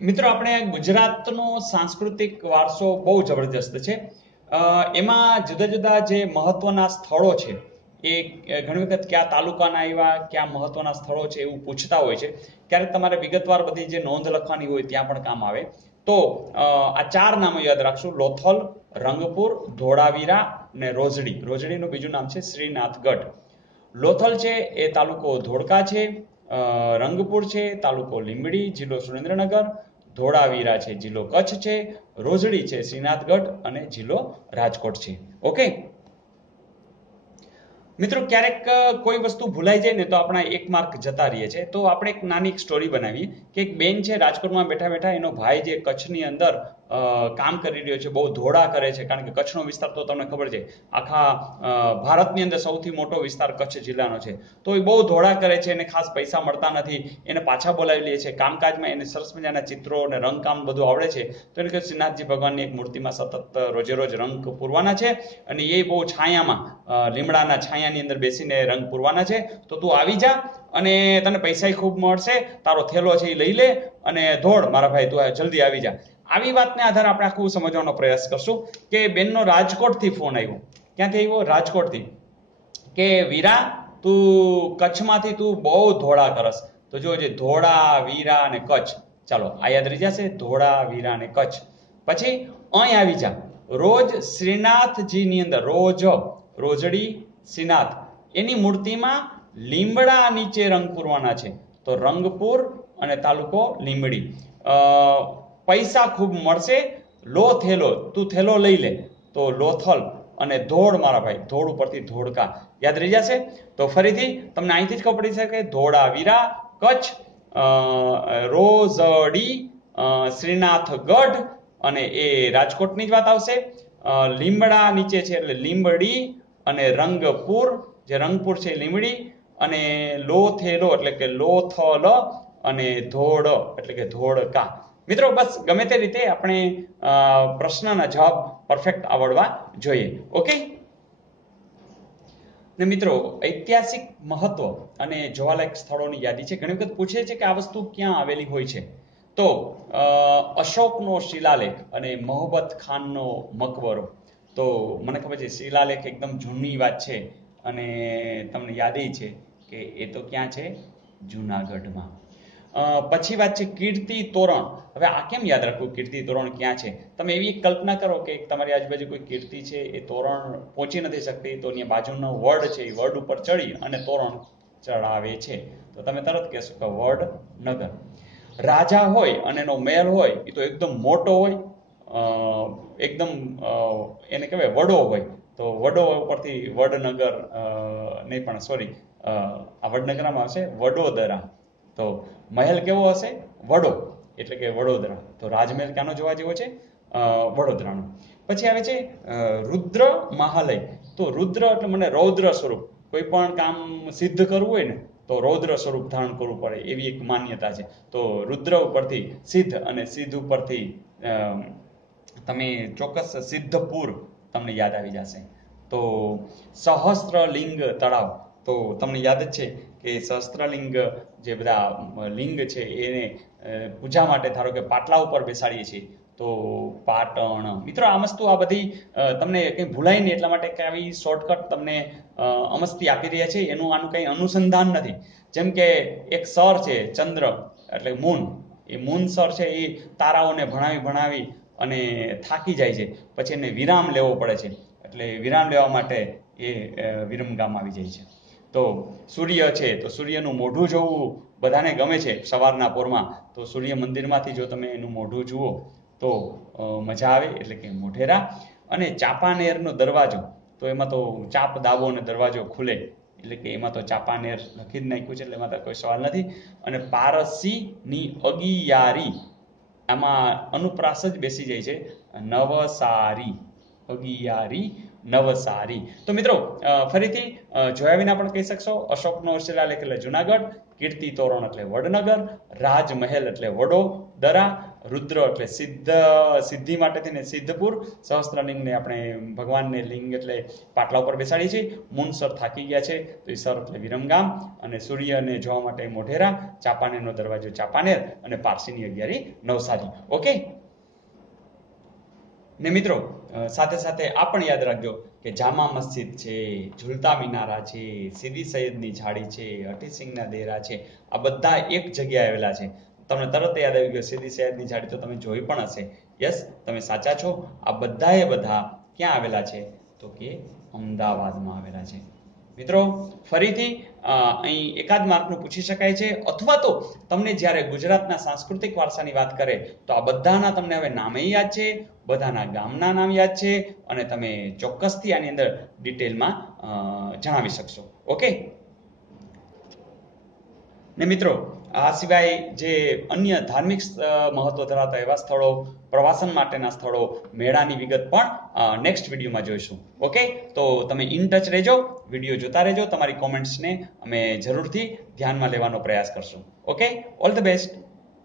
મિત્રો આપણે ગુજરાતનો સાંસ્કૃતિક વારસો બહુ જબરજસ્ત છે. એમાં જુદા જુદા જે મહત્વના સ્થળો છે એ ઘણી વખત કયા તાલુકાના આવ્યા, કયા મહત્વના સ્થળો છે એવું પૂછતા હોય છે. ક્યારેક તમારે વિગતવાર બધી જે નોંધ લખવાની હોય ત્યાં પણ કામ આવે. તો આ ચાર નામો યાદ રાખશું: લોથલ, રંગપુર, ધોળાવીરા અને રોજડી. રોજડીનું બીજું નામ છે શ્રીનાથગઢ. લોથલ છે એ તાલુકો ધોળકા છે, રંગપુર છે તાલુકો લીંબડી, જિલ્લો સુરેન્દ્રનગર, ધોળાવીરા છે જિલ્લો કચ્છ છે, રોજડી છે શ્રીનાથગઢ અને જિલ્લો રાજકોટ છે. ઓકે મિત્રો, ક્યારેક કોઈ વસ્તુ ભૂલાઈ જાય ને તો આપણા 1 માર્ક જતા રહીએ છે. તો આપણે એક નાની સ્ટોરી બનાવીએ કે એક બેન છે રાજકોટમાં બેઠા બેઠા એનો ભાઈ જે કચ્છની અંદર કામ કરી રહ્યો છે, બહુ ધોળા કરે છે. કારણ કે કચ્છનો વિસ્તાર તો તમને ખબર છે, આખા ભારતની અંદર સૌથી મોટો વિસ્તાર કચ્છ જિલ્લાનો છે. તો એ બહુ ધોળા કરે છે, એને ખાસ પૈસા મળતા નથી. એને પાછા બોલાવી લે છે કામકાજમાં. એને સરસ મજાના ચિત્રો અને રંગકામ બધું આવડે છે. તો એને કહે શ્રીનાથજી ભગવાનની એક મૂર્તિમાં સતત રોજે રોજ રંગ પૂરવાના છે અને એ બહુ છાયામાં લીમડાના છાયાની અંદર બેસીને રંગ પૂરવાના છે. તો તું આવી જા અને તને પૈસા ખૂબ મળશે. તારો થેલો છે એ લઈ લે અને દોડ મારા ભાઈ, તું જલ્દી આવી જા. આવી વાતને આધારે આપણે આખું સમજવાનો પ્રયાસ કરશું કે બેનનો રાજકોટથી ફોન આવ્યો. ક્યાંથી આવ્યો? રાજકોટથી. કે વીરા, તું કચ્છમાંથી તું બહુ ધોળા કરસ. તો જોજે, ધોળા, વીરા અને કચ્છ. ચાલો આ યાદ રહી જશે, ધોળા, વીરા અને કચ્છ. પછી અહીં આવી જા. રોજ શ્રીનાથજીની અંદર, રોજ રોજડી શ્રીનાથ એની મૂર્તિમાં લીમડા નીચે રંગ પૂરવાના છે. તો રંગપુર અને તાલુકો લીંબડી. પૈસા ખૂબ મળશે. લો થેલો, તું થેલો લઈ લે. તો લોથલ અને ધોળ મારા ભાઈ, ધોળ ઉપરથી ધોળકા. યાદ રહી જશે. તો ફરીથી તમને અહીંથી જ ખબર પડી શકે: ધોળાવીરા કચ્છ, રોજડી શ્રીનાથગઢ અને એ રાજકોટની જ વાત આવશે. લીમડા નીચે છે એટલે લીંબડી અને રંગપુર, જે રંગપુર છે લીંબડી, અને લોથેલો એટલે કે લોથલ અને ધોળ એટલે કે ધોળકા. મિત્રો, બસ ગમે તે રીતે આપણે પ્રશ્નના જવાબ પરફેક્ટ આવડવા જોઈએ. ઓકે ને મિત્રો, ઐતિહાસિક મહત્વ અને જોવાલાયક સ્થળોની યાદી છે. ઘણી વખત પૂછે છે કે આ વસ્તુ ક્યાં આવેલી હોય છે. તો અશોકનો શિલાલેખ અને મોહબ્બત ખાનનો મકબરો. તો મને ખબર છે શિલાલેખ એકદમ જૂની વાત છે અને તમને યાદ છે કે એ તો ક્યાં છે? જૂનાગઢમાં. પછી વાત છે કીર્તિ તોરણ. હવે આ કેમ યાદ રાખવું કીર્તિ તોરણ ક્યાં છે? તમે એવી કલ્પના કરો કે તમારી આજુબાજુ કોઈ કીર્તિ છે, એ તોરણ પહોંચી નથી શકતી, તો એની બાજુનો વડ છે એ વડ ઉપર ચડી અને તોરણ ચડાવે છે. તો તમે તરત કહેશો કે વડનગર. રાજા હોય અને એનો મહેલ હોય એ તો એકદમ મોટો હોય, એકદમ એને કહેવાય વડો હોય. તો વડો ઉપરથી વડનગર નહીં, પણ સોરી, આ વડનગરમાં હશે વડોદરા. તો મહેલ કેવો હશે? વડો, એટલે કે વડોદરા. તો રાજમહેલ ક્યાંનો જોવા જેવો છે? વડોદરાનો. પછી આવે છે રુદ્ર મહાલય. તો રુદ્ર એટલે મને રૌદ્ર સ્વરૂપ. કોઈ પણ કામ સિદ્ધ કરવું હોય ને તો રૌદ્ર સ્વરૂપ ધારણ કરવું પડે, એવી એક માન્યતા છે. તો રુદ્ર ઉપરથી સિદ્ધ અને સિદ્ધ ઉપરથી તમે ચોક્કસ સિદ્ધપુર તમને યાદ આવી જશે. તો સહસ્ત્રલિંગ તળાવ. તો તમને યાદ જ છે કે સહસ્ત્રલિંગ જે બધા લિંગ છે એને પૂજા માટે ધારો કે પાટલા ઉપર બેસાડીએ છીએ, તો પાટણ. મિત્રો, આ વસ્તુ આ બધી તમને કંઈ ભૂલાય નહીં એટલા માટે કે આવી શોર્ટકટ તમને અમસ્તી આપી રહ્યા છે. એનું આનું કંઈ અનુસંધાન નથી. જેમ કે એક સર છે ચંદ્ર એટલે મૂન. એ મૂન સર છે એ તારાઓને ભણાવી ભણાવી અને થાકી જાય છે. પછી એને વિરામ લેવો પડે છે. એટલે વિરામ લેવા માટે એ વિરમગામ આવી જાય છે. તો સૂર્ય છે, તો સૂર્યનું મોઢું જોવું બધાને ગમે છે સવારના પોરમાં. તો સૂર્ય મંદિરમાંથી જો તમે એનું મોઢું જુઓ તો મજા આવે, એટલે કે મોઢેરા. અને ચાંપાનેરનો દરવાજો, તો એમાં તો ચાપ દાવો અને દરવાજો ખુલે, એટલે કે એમાં તો ચાંપાનેર લખી જ નાખ્યું છે, એટલે એમાં તો કોઈ સવાલ નથી. અને પારસીની અગિયારી, આમાં અનુપ્રાસ જ બેસી જાય છે, નવસારી. અગિયારી નવસારી. તો મિત્રો, ફરીથી જોયા વિના પણ કહી શકશો: અશોકનો શિલાલેખ એટલે જુનાગઢ, કીર્તિ તોરણ એટલે વડનગર, રાજમહેલ એટલે વડોદરા, રુદ્ર એટલે સિદ્ધિ માટે થઈને સિદ્ધપુર, સહસ્ત્રલિંગને આપણે ભગવાનને લિંગ એટલે પાટલા ઉપર બેસાડીએ છીએ. મૂન સર થાકી ગયા છે તો એ સર એટલે વિરમગામ, અને સૂર્યને જોવા માટે મોઢેરા, ચાંપાનેરનો દરવાજો ચાંપાનેર, અને પારસીની અગિયારી નવસારી. ઓકે ને મિત્રો સાથે સાથે આ પણ યાદ રાખજો કે જામા મસ્જિદ છે, ઝુલતા મિનારા છે, સીદી સૈયદની જાળી છે, હઠીસિંગના દેરા છે, આ બધા એક જગ્યાએ આવેલા છે. તમને તરત યાદ આવી ગયો સીદી સૈયદની જાળી તો તમે જોઈ પણ હશે. યસ, તમે સાચા છો. આ બધાએ બધા ક્યાં આવેલા છે? તો કે અમદાવાદમાં આવેલા છે. મિત્રો ફરીથી અહીં એકાદ માર્કનું પૂછી શકાય છે, અથવા તો તમને જ્યારે ગુજરાતના સાંસ્કૃતિક વારસાની વાત કરે તો આ બધાના તમને હવે નામે યાદ છે, બધાના ગામના નામ યાદ છે, અને તમે ચોક્કસથી આની અંદર ડિટેલમાં જણાવી શકશો. ઓકે ને મિત્રો આ સિવાય જે અન્ય ધાર્મિક મહત્વ ધરાવતા એવા સ્થળો, પ્રવાસન માટેના સ્થળો, મેળાની વિગત પણ નેક્સ્ટ વિડીયોમાં જોઈશું. ઓકે, તો તમે ઇન ટચ રહેજો, વિડીયો જોતા રહેજો. તમારી કોમેન્ટ્સને અમે જરૂરથી ધ્યાનમાં લેવાનો પ્રયાસ કરશું. Okay, all the best.